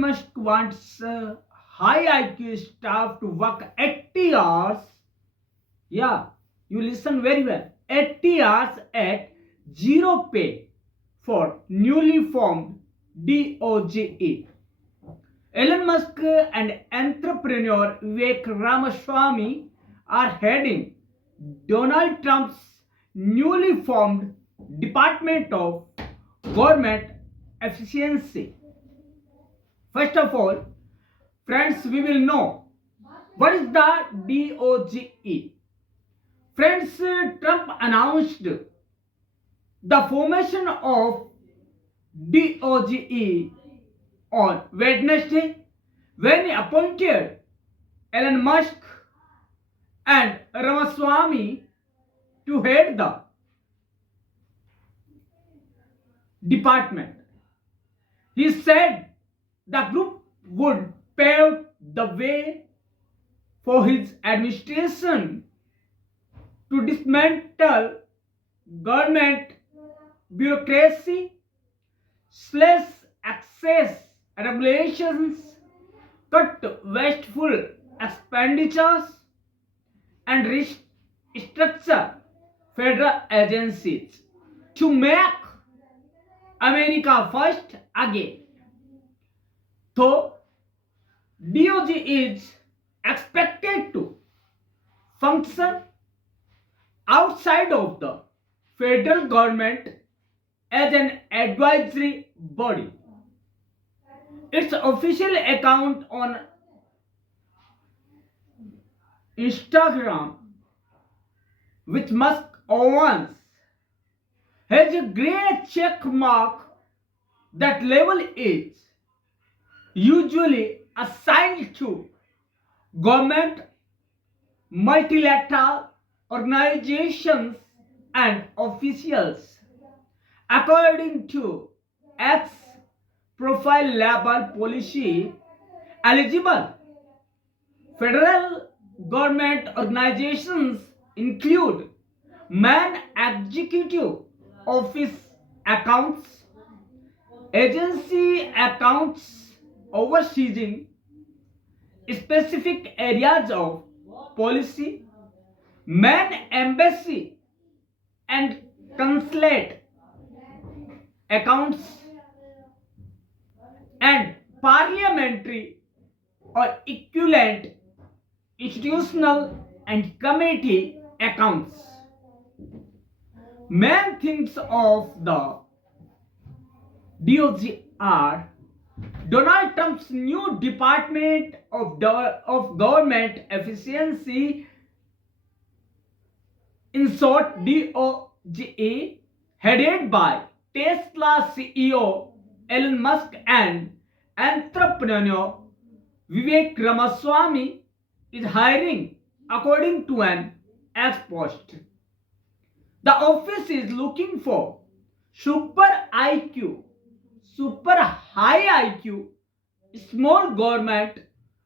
Elon Musk wants high IQ staff to work 80 hours. Yeah, you listen very well. 80 hours at zero pay for newly formed DOGE. Elon Musk and entrepreneur Vivek Ramaswamy are heading Donald Trump's newly formed Department of Government Efficiency. First of all, friends, we will know what is the DOGE. Friends, Trump announced the formation of DOGE on Wednesday when he appointed Elon Musk and Ramaswamy to head the department. He said the group would pave the way for his administration to dismantle government bureaucracy, slash access regulations, cut wasteful expenditures, and restructure federal agencies to make America first again. So, DOG is expected to function outside of the federal government as an advisory body. Its official account on Instagram, which Musk owns, has a grey check mark. That level is usually assigned to government, multilateral organizations, and officials according to X profile level policy. Eligible federal government organizations include main executive office accounts, agency accounts overseeing specific areas of policy, main embassy and consulate accounts, and parliamentary or equivalent institutional and committee accounts. Main things of the DOG are Donald Trump's new Department of Government Efficiency, in short DOGE, headed by Tesla CEO Elon Musk and entrepreneur Vivek Ramaswamy, is hiring according to an X post. The office is looking for super IQ, super high IQ, small government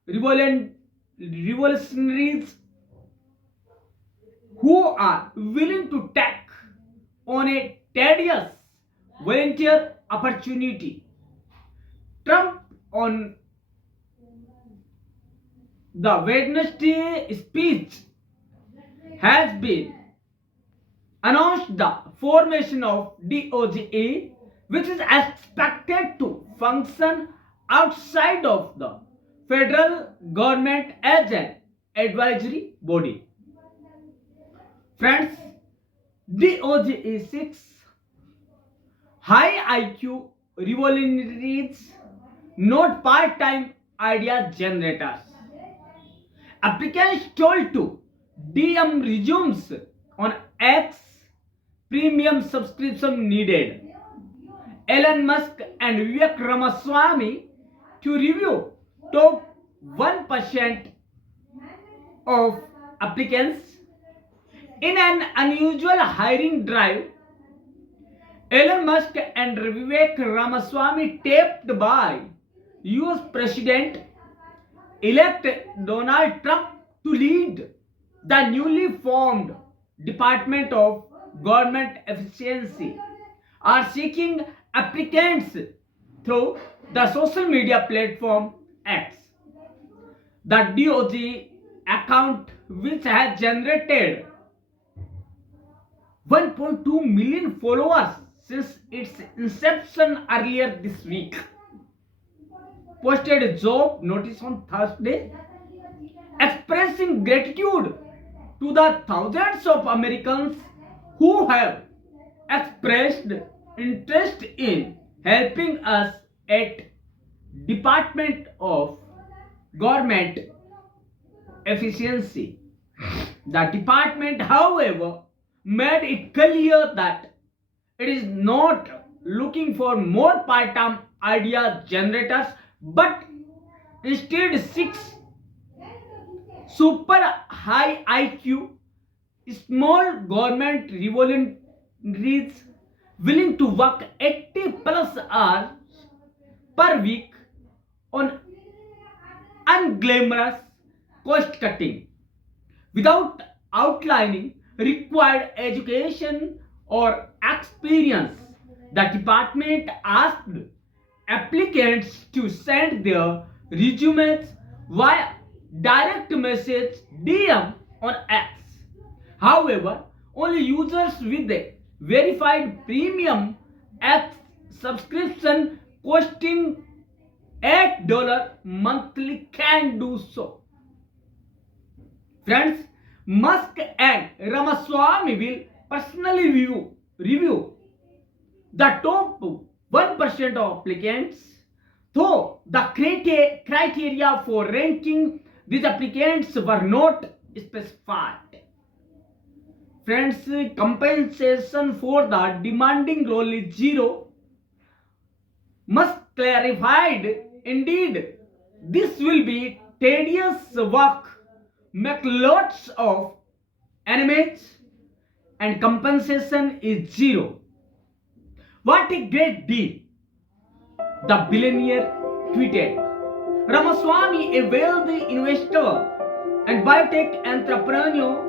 revolutionaries who are willing to take on a tedious volunteer opportunity. Trump on the Wednesday speech has been announced the formation of DOGE, which is expected to function outside of the federal government as an advisory body. Friends, DOGE 6 high IQ revolutionaries, not part-time idea generators. Applicants told to DM resumes on X, premium subscription needed. Elon Musk and Vivek Ramaswamy to review top 1% of applicants. In an unusual hiring drive, Elon Musk and Vivek Ramaswamy tapped by US President-elect Donald Trump to lead the newly formed Department of Government Efficiency, are seeking applicants through the social media platform X. The DOJ account, which has generated 1.2 million followers since its inception earlier this week, posted a job notice on Thursday expressing gratitude to the thousands of Americans who have expressed interest in helping us at Department of Government Efficiency. The department, however, made it clear that it is not looking for more part-time idea generators, but instead seeks super high IQ, small government revolutionaries willing to work 80 plus hours per week on unglamorous cost cutting without outlining required education or experience. The department asked applicants to send their resumes via direct message DM on X. However, only users with a verified premium X subscription costing $8 monthly can do so. Friends, Musk and Ramaswamy will personally review the top 1% of applicants, though the criteria for ranking these applicants were not specified. Friends, compensation for the demanding role is zero. Musk clarified, indeed, this will be tedious work, make lots of enemies, and compensation is zero. What a great deal, the billionaire tweeted. Ramaswamy, a wealthy investor and biotech entrepreneur,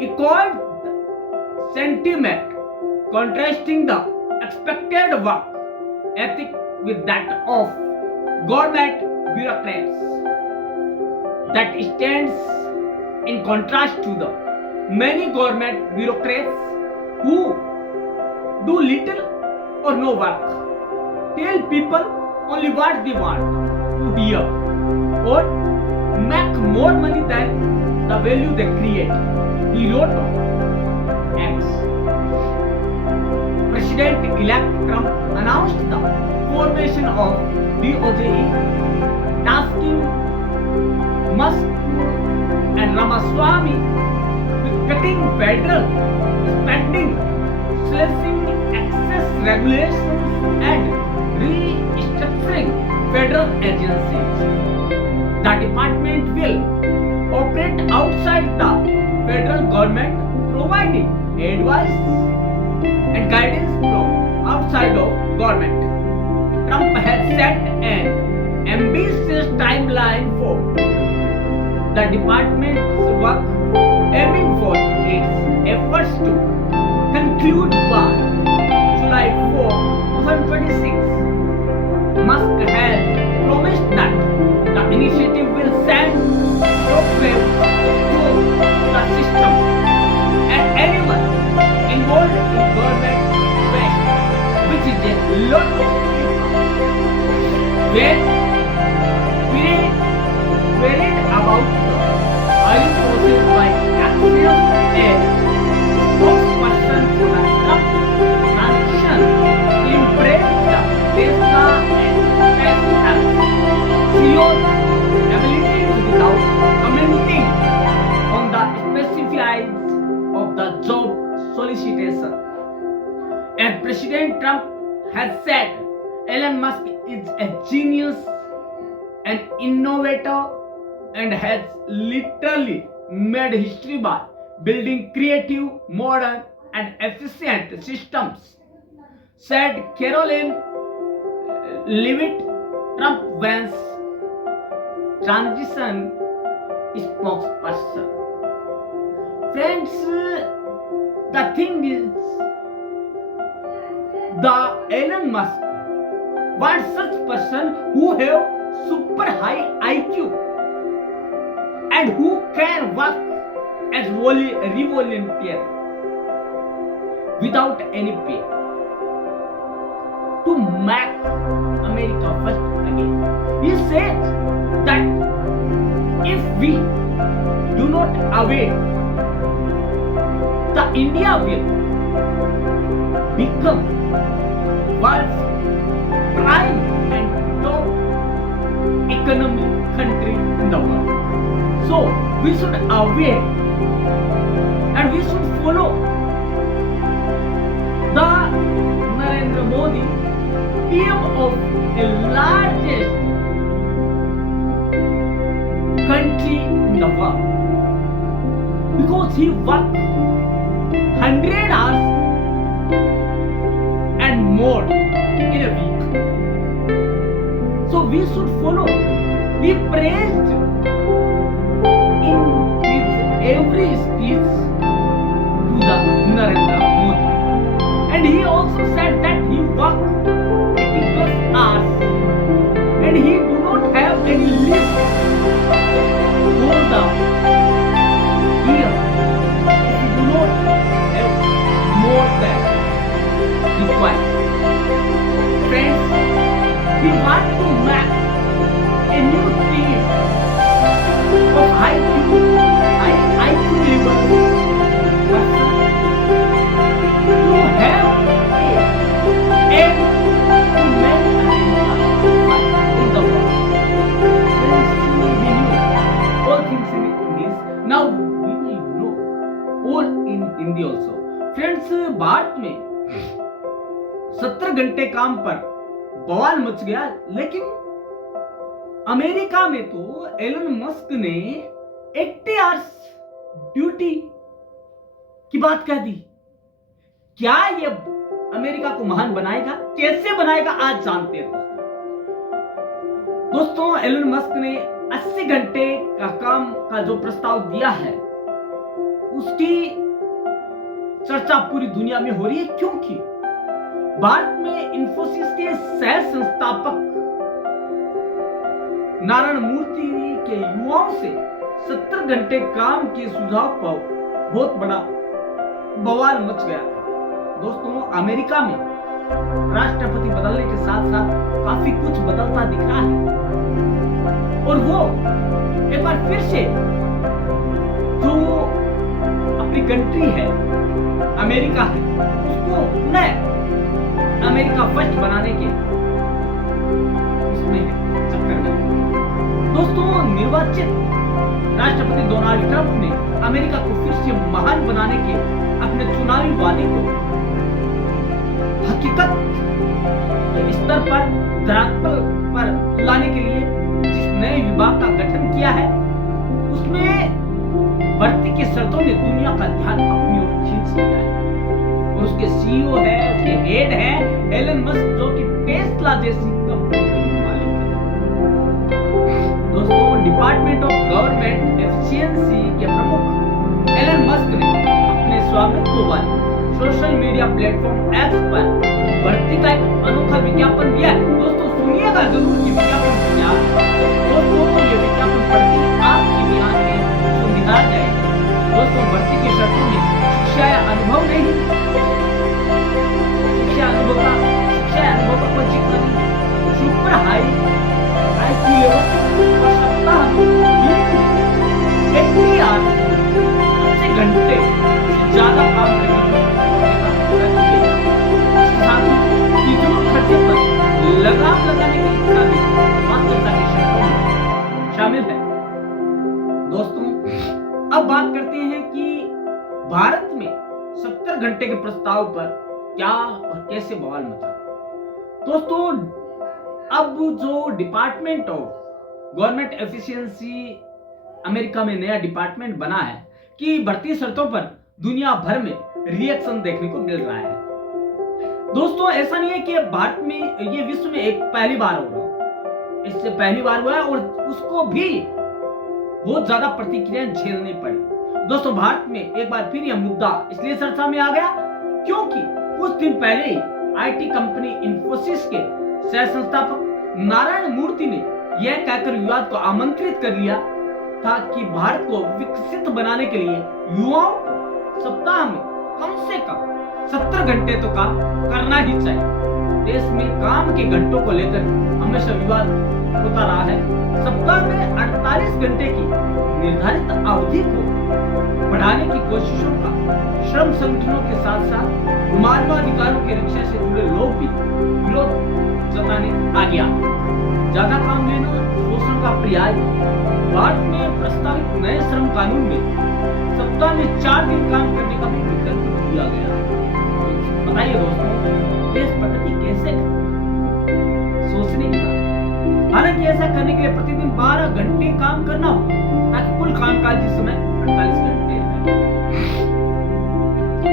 echoed the sentiment, contrasting the expected work ethic with that of government bureaucrats. That stands in contrast to the many government bureaucrats who do little or no work, tell people only what they want to hear, or make more money than the value they create. He wrote on X. President-elect Trump announced the formation of DOJ, tasking Musk and Ramaswamy with cutting federal spending, slashing excess regulations, and restructuring federal agencies. The department will operate outside the federal government, providing advice and guidance from outside of government. Trump has set an ambitious timeline for the department's work, aiming for its efforts to conclude by July 4, 2026. Musk has promised that the initiative will send shockwaves through the system, and anyone involved in government work, which is a lot of people. When worried about the hiring process by Axios, a spokesperson for the Trump transition, embraced the Tesla and SpaceX CEO's ability to without commenting on the specifics of the job solicitation. And President Trump has said Elon Musk is a genius, an innovator, and has literally made history by building creative, modern, and efficient systems, said Caroline Leavitt, Trump Vance transition spokesperson. Friends, the thing is, the Elon Musk want such person who have super high IQ and who can work as volunteer without any pay to make America first again. He said that if we do not await, the India will become world's prime and top economic country in the world. So we should aware and we should follow the Narendra Modi, PM of the largest country in the world, because he worked 100 hours and more in a week. So we should follow. He praised in his every speech to the Narendra Modi, and he also said that he worked 80 plus hours and he do not have any leave for the year. He do not have more than required. Friends, we want to make a new team of IQ level person to have aim to make America in the world. Friends, we knew all things in English. Now we will know all in Hindi also. Friends, Bharat में 70 घंटे काम पर बवाल much गया, लेकिन America में तो Elon Musk ने 80 आवर्स ड्यूटी की बात कह दी। क्या ये अमेरिका को महान बनाएगा? कैसे बनाएगा? आज जानते हैं दोस्तों। एलन मस्क ने 80 घंटे का काम का जो प्रस्ताव दिया है, उसकी चर्चा पूरी दुनिया में हो रही है, क्योंकि भारत में इंफोसिस के सह संस्थापक नारायण मूर्ति के युवाओं से 70 घंटे काम के सुझाव पर बहुत बड़ा बवाल मच गया। दोस्तों, अमेरिका में राष्ट्रपति बदलने के साथ साथ काफी कुछ बदलता दिख रहा है, और वो एक बार फिर से जो अपनी कंट्री है अमेरिका है, उसको पुनः अमेरिका फर्स्ट बनाने के उसमें चक्कर में। दोस्तों, निर्वाचित राष्ट्रपति डोनाल्ड ट्रंप ने अमेरिका को फिर से महान बनाने के अपने चुनावी वादे को हकीकत के स्तर पर धरातल पर लाने के लिए जिस नए विभाग का गठन किया है, उसमें भर्ती की शर्तों ने दुनिया का ध्यान अपनी ओर खींच लिया है, और उसके सीईओ है, उसके हेड है एलन मस्क, जो कि टेस्ला जैसी कंपनी के मालिक है। दोस्तों, डिपार्टमेंट ऑफ गवर्नमेंट एफिशिएंसी के प्रमुख एलन मस्क ने अपने स्वामित्व वाले सोशल मीडिया प्लेटफॉर्म एक्स पर भर्ती का एक अनोखा विज्ञापन दिया है। दोस्तों, सुनिएगा जरूर ये विज्ञापन क्या। दोस्तों, ये विज्ञापन पढ़ते ही आपकी भी आंखें सुंदर जाएगी। दोस्तों, भर्ती की शर्तों में शिक्षा या अनुभव नहीं, शिक्षा अनुभव का कोई जिक्र नहीं, सुपर हाई IQ लेवल और सप्ताह 80 आवर्स 80 घंटे से ज्यादा काम करने की फिजूल खर्चे पर लगाम लगाने की इच्छा भी पात्रता की शर्तों में शामिल है। दोस्तों, अब बात करते हैं कि भारत में 70 घंटे के प्रस्ताव पर क्या और कैसे बवाल मचा। दोस्तों, अब जो department of government efficiency America में नया डिपार्टमेंट बना है, कि भर्ती शर्तों पर दुनिया भर में रिएक्शन देखने को मिल रहा है। दोस्तों, ऐसा नहीं है कि भारत में, ये विश्व में एक पहली बार हो रहा है, इससे पहली बार हुआ है, और उसको भी बहुत ज्यादा प्रतिक्रियाएं झेलनी पड़ी। दोस्तों, भारत में एक बार फिर यह मुद्दा इसलिए चर्चा में आ गया क्योंकि कुछ दिन पहले ही आईटी कंपनी इंफोसिस के सह संस्थापक नारायण मूर्ति ने यह कहकर विवाद को आमंत्रित कर लिया था कि भारत को विकसित बनाने के लिए युवाओं को सप्ताह में कम से कम 70 घंटे तो काम करना ही चाहिए। देश में काम के घंटों को लेकर हमेशा विवाद होता रहा है। सप्ताह में 48 घंटे की निर्धारित अवधि को बढ़ाने की कोशिशों का श्रम संगठनों के साथ साथ मानवाधिकारों की रक्षा से जुड़े लोग भी विरोध जताने आगे आए। ज्यादा काम लेना शोषण का पर्याय है। भारत में प्रस्तावित नए श्रम कानून में सप्ताह में 4 दिन काम करने का भी विकल्प दिया गया है। बताइए दोस्तों, देश प्रगति कैसे सोचने की बात। हालांकि ऐसा करने के लिए प्रतिदिन 12 घंटे काम करना होगा ताकि कुल कामकाजी समय 48 घंटे रहे।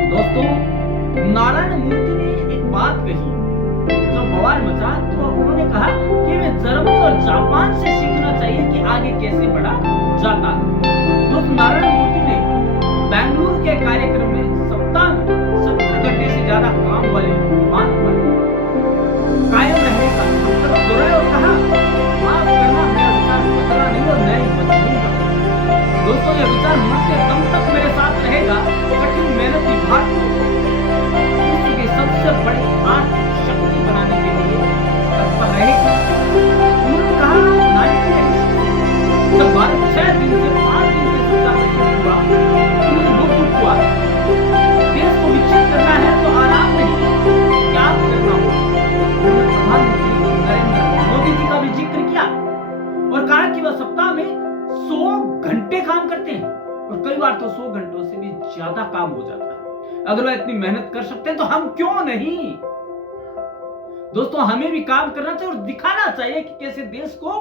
दोस्तों, नारायण मूर्ति ने एक बात कही जब बवाल मचा, तो उन्होंने कहा कि हमें जर्मनी और जापान से सीखना चाहिए कि आगे कैसे बढ़ा जाता है। दोस्तों, नारायण मूर्ति ने बेंगलुरु के कार्यक्रम में सप्ताह में 70 घंटे से ज्यादा काम वाले बात पर कायम रहने का संकल्प दोहराया और कहा, माफ करना, मेरा विचार बदला नहीं और मैं बदलूंगा। दोस्तों, यह विचार मरते दम तक मेरे साथ रहेगा। कठिन मेहनती भारत को विश्व की सबसे बड़ी आर्थिक शक्ति बनाने के लिए तत्पर रहेगा। उन्होंने कहा, जब भारत 6 दिन से 5 दिन के सत्ता में शुरू हुआ, उन्होंने दुख हुआ। देश को विकसित करना है तो आराम नहीं, क्या करना होगा। उन्होंने प्रधानमंत्री नरेंद्र मोदी जी का भी जिक्र किया और कहा कि वह सप्ताह में 100 घंटे काम करते हैं और कई बार तो 100 घंटों से भी ज्यादा काम हो जाता है। अगर वह इतनी मेहनत कर सकते हैं तो हम क्यों नहीं। दोस्तों, हमें भी काम करना चाहिए और दिखाना चाहिए कि कैसे देश को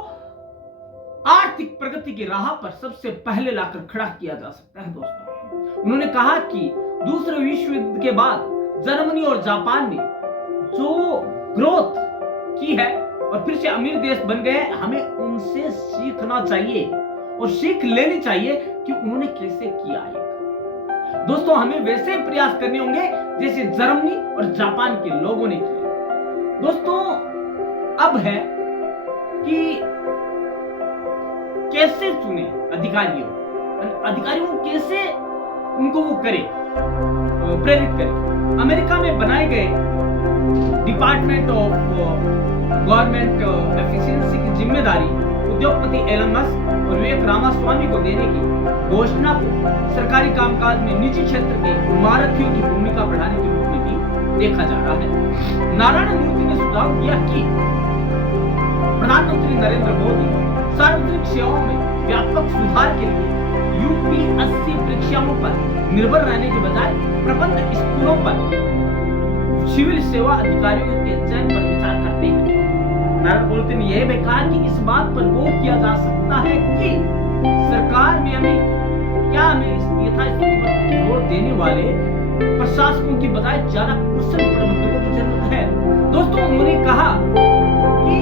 आर्थिक प्रगति की राह पर सबसे पहले लाकर खड़ा किया जा सकता है। दोस्तों, उन्होंने कहा कि दूसरे विश्व युद्ध के बाद जर्मनी और जापान ने जो ग्रोथ की है और फिर से अमीर देश बन गए, हमें उनसे सीखना चाहिए और सीख लेनी चाहिए कि उन्होंने कैसे किया है। दोस्तों, हमें वैसे प्रयास करने होंगे जैसे जर्मनी और जापान के लोगों ने किए। दोस्तों, अब है कि कैसे चुने अधिकारियों को कैसे उनको वो करे, प्रेरित करे। अमेरिका में बनाए गए डिपार्टमेंट ऑफ गवर्नमेंट एफिशिएंसी की जिम्मेदारी उद्योगपति एलन मस्क और विवेक रामास्वामी को देने की घोषणा को सरकारी कामकाज में निजी क्षेत्र के महारथियों की भूमिका बढ़ाने के रूप में भी देखा जा रहा है। नारायण मूर्ति ने सुझाव दिया कि प्रधानमंत्री नरेंद्र मोदी सार्वजनिक सेवाओं में व्यापक सुधार के लिए यूपीएससी परीक्षाओं पर निर्भर रहने के बजाय प्रबंध स्कूलों पर सिविल सेवा अधिकारियों के चयन पर विचार करते हैं। नारायण मूर्ति ने यह भी कहा कि इस बात पर गौर किया जा सकता है कि सरकार में हमें इस यथास्थिति पर जोर देने वाले प्रशासकों की बजाय ज्यादा कुशल प्रबंधकों की जरूरत है। दोस्तों, उन्होंने कहा कि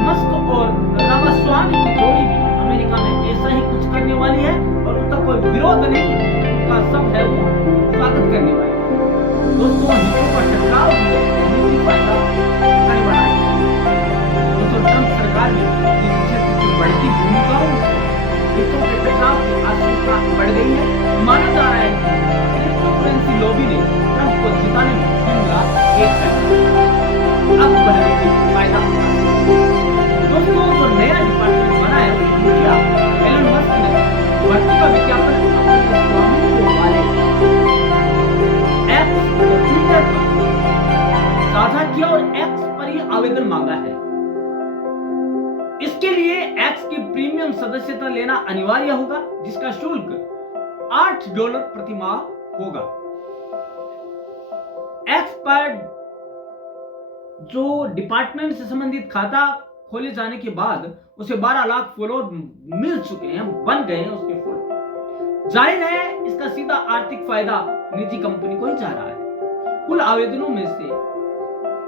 मस्क और रामास्वामी की जोड़ी भी अमेरिका में ऐसा ही कुछ करने वाली है और उनका कोई विरोध नहीं, उनका सब है वो स्वागत करने वाले। दोस्तों, हितों का टकराव निजी फायदा नहीं बढ़ाएगा। दोस्तों, ट्रंप सरकार में निजी क्षेत्र की बढ़ती भूमिकाओं से हितों के टकराव की आशंका बढ़ गई है। माना जा रहा है कि क्रिप्टोकरेंसी लॉबी ने ट्रंप को जिताने में 3 लाख अब फायदा होगा। दोस्तों, जो नया डिपार्टमेंट बना है उसकी मुखिया एलन मस्क ने भर्ती का विज्ञापन अपने स्वामित्व वाले एक्स और ट्विटर पर साझा किया और एक्स पर ही आवेदन मांगा है। इसके लिए एक्स की प्रीमियम सदस्यता लेना अनिवार्य होगा, जिसका शुल्क $8 प्रति माह होगा। एक्स पर जो डिपार्टमेंट से संबंधित खाता खोले जाने के बाद उसे 12 लाख फॉलोअर मिल चुके हैं, बन गए हैं उसके फॉलोअर। जाहिर है इसका सीधा आर्थिक फायदा निजी कंपनी को ही जा रहा है। कुल आवेदनों में से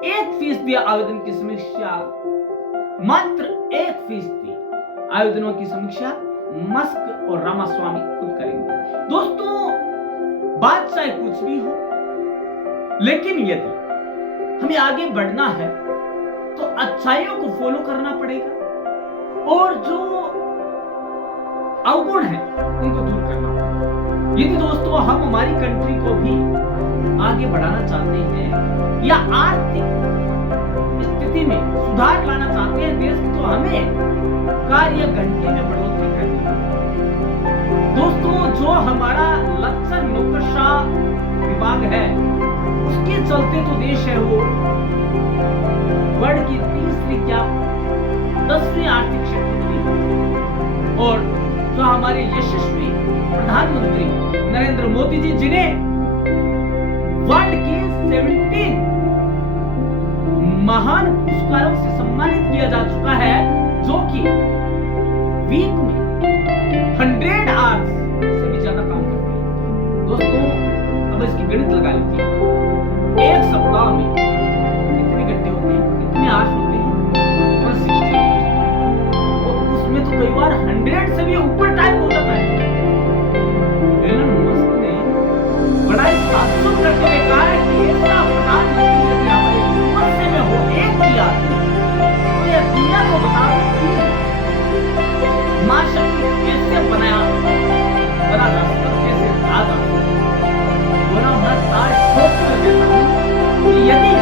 1% आवेदन की समीक्षा, मात्र 1% आवेदनों की समीक्षा मस्क और रामास्वामी खुद करेंगे। दोस्तों, बात चाहे कुछ भी हो, लेकिन यदि हमें आगे बढ़ना है तो अच्छाइयों को फॉलो करना पड़ेगा और जो अवगुण है उनको दूर करना पड़ेगा। यदि दोस्तों हम हमारी कंट्री को भी आगे बढ़ाना चाहते हैं या आर्थिक स्थिति में सुधार लाना चाहते हैं देश की, तो हमें कार्य घंटे में बढ़ोतरी करनी है। दोस्तों जो हमारा लक्ष्य नौकरशाह विभाग है उसके चलते तो देश है वो वर्ल्ड की तीसरी क्या 10वीं आर्थिक शक्ति बनी। और जो हमारे यशस्वी प्रधानमंत्री नरेंद्र मोदी जी, जिन्हें वर्ल्ड के 17 महान पुरस्कारों से सम्मानित किया जा चुका है, जो कि वीक में 100 आवर्स से भी ज्यादा काम करते हैं। दोस्तों अब इसकी गणित लगा लीजिए, एक सप्ताह में कितने घंटे होते हैं, कितने आवर्स होते हैं, 168। और उसमें तो कई बार 100 से भी ऊपर टाइम हो जाता है। एलन मस्क ने बड़ा ही ताज्जुब करते हुए कहा है कि ऐसा प्रधानमंत्री यदि हमारे यूएसए में हो एक ही आदमी, तो यह दुनिया को बता दो कि महाशक्ति कैसे बना जा सकता, कैसे आ जा सकता। बोला मैं ताज ठोक कर देता हूं कि यदि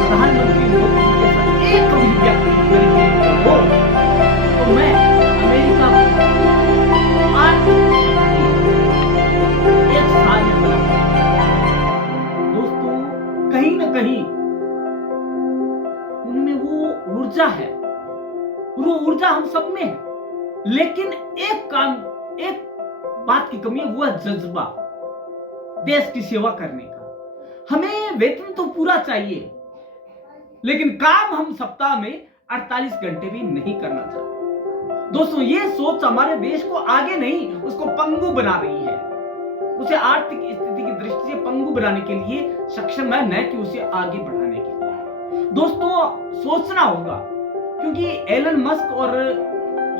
प्रधानमंत्री मोदी जी के साथ एक भी व्यक्ति हो तो मैं अमेरिका आर्थिक शक्ति एक साल में बना। दोस्तों कहीं न कहीं उनमें वो ऊर्जा है, वो ऊर्जा हम सब में है, लेकिन एक बात की कमी है, वो है जज्बा देश की सेवा करने का। हमें वेतन तो पूरा चाहिए, लेकिन काम हम सप्ताह में 48 घंटे भी नहीं करना चाहते। दोस्तों ये सोच हमारे देश को आगे नहीं, उसको पंगु बना रही है। उसे आर्थिक स्थिति की दृष्टि से पंगु बनाने के लिए सक्षम है, न कि उसे आगे बढ़ाने के लिए। दोस्तों सोचना होगा, क्योंकि एलन मस्क और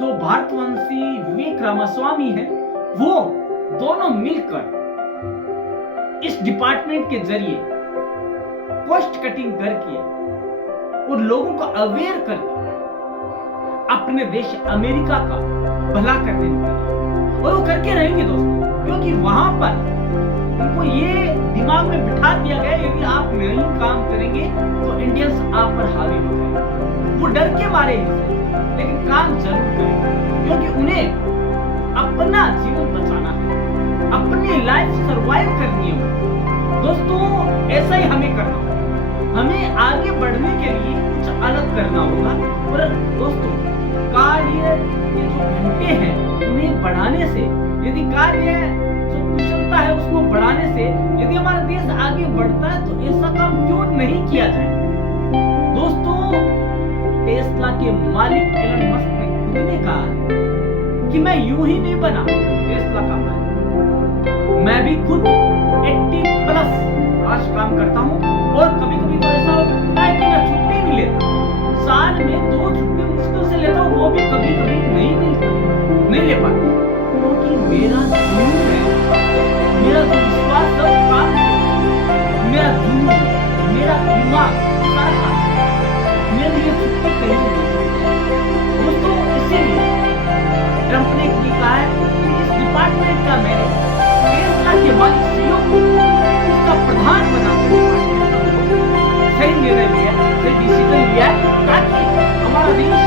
जो भारतवंशी विवेक रामास्वामी है, वो दोनों मिलकर इस डिपार्टमेंट के जरिए कॉस्ट कटिंग करके और लोगों को अवेयर करके अपने देश अमेरिका का भला करने निकले, और वो करके रहेंगे दोस्तों, क्योंकि वहां पर उनको ये दिमाग में बिठा दिया गया यदि आप नहीं काम करेंगे तो इंडियंस आप पर हावी हो जाएंगे। वो डर के मारे ही, लेकिन काम जरूर करेंगे, क्योंकि उन्हें अपना जीवन बचाना है, अपनी लाइफ सर्वाइव करनी है। दोस्तों ऐसा ही हमें करना होगा, हमें आगे बढ़ने के लिए कुछ अलग करना होगा। और दोस्तों कार्य के जो घंटे हैं उन्हें बढ़ाने से, यदि कार्य जो कुशलता है उसको बढ़ाने से यदि हमारा देश आगे बढ़ता है तो ऐसा काम क्यों नहीं किया जाए। दोस्तों टेस्ला के मालिक एलन मस्क ने खुद ने कहा है कि मैं यूं ही नहीं बना टेस्ला का मालिक, मैं भी खुद 80+ आज काम करता हूं, और कभी कभी तो ऐसा होता है कि मैं छुट्टी नहीं लेता, साल में 2 छुट्टी मुश्किल से लेता हूं, वो भी कभी कभी नहीं ले पाता, क्योंकि मेरा जुनून है, मेरा जो विश्वास सब काम, मेरा जुनून, मेरा दिमाग सारा मेरे लिए छुट्टी कहीं नहीं। दोस्तों इसीलिए ट्रंप ने कहा है कि इस डिपार्टमेंट का मैंने टेस्ला के मालिक सीईओ को उसका प्रधान बनाकर सही निर्णय लिया, सही डिसीजन लिया, ताकि हमारा देश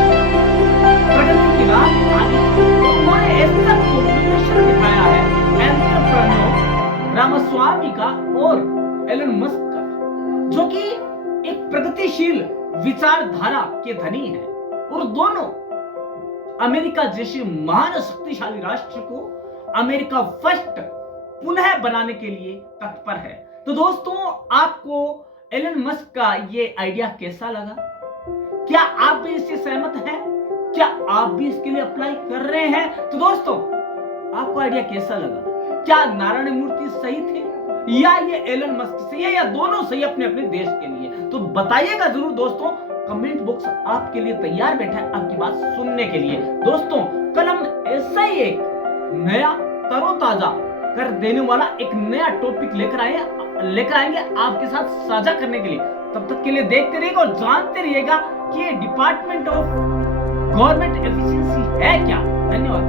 प्रगति की राह में आगे चले। उन्होंने ऐसा कॉम्बिनेशन दिखाया है एंटरप्रेन्योर रामास्वामी का और एलन मस्क का, जो कि एक प्रगतिशील विचारधारा के धनी है, और दोनों अमेरिका जैसे महान शक्तिशाली राष्ट्र को अमेरिका फर्स्ट पुनः बनाने के लिए तत्पर है। तो दोस्तों आपको एलन मस्क का ये आइडिया कैसा लगा? क्या आप भी इससे सहमत हैं? क्या आप भी इसके लिए अप्लाई कर रहे हैं? तो दोस्तों आपको आइडिया कैसा लगा? क्या नारायण मूर्ति सही थे या ये एलन मस्क सही है, या दोनों सही अपने अपने देश के लिए? तो बताइएगा जरूर दोस्तों, कमेंट बॉक्स आपके लिए तैयार बैठा है आपकी बात सुनने के लिए। दोस्तों कल हम ऐसा ही एक नया तरोताजा कर देने वाला एक नया टॉपिक लेकर आए लेकर आएंगे आपके साथ साझा करने के लिए। तब तक के लिए देखते रहिएगा और जानते रहिएगा कि ये डिपार्टमेंट ऑफ गवर्नमेंट एफिशिएंसी है क्या। धन्यवाद।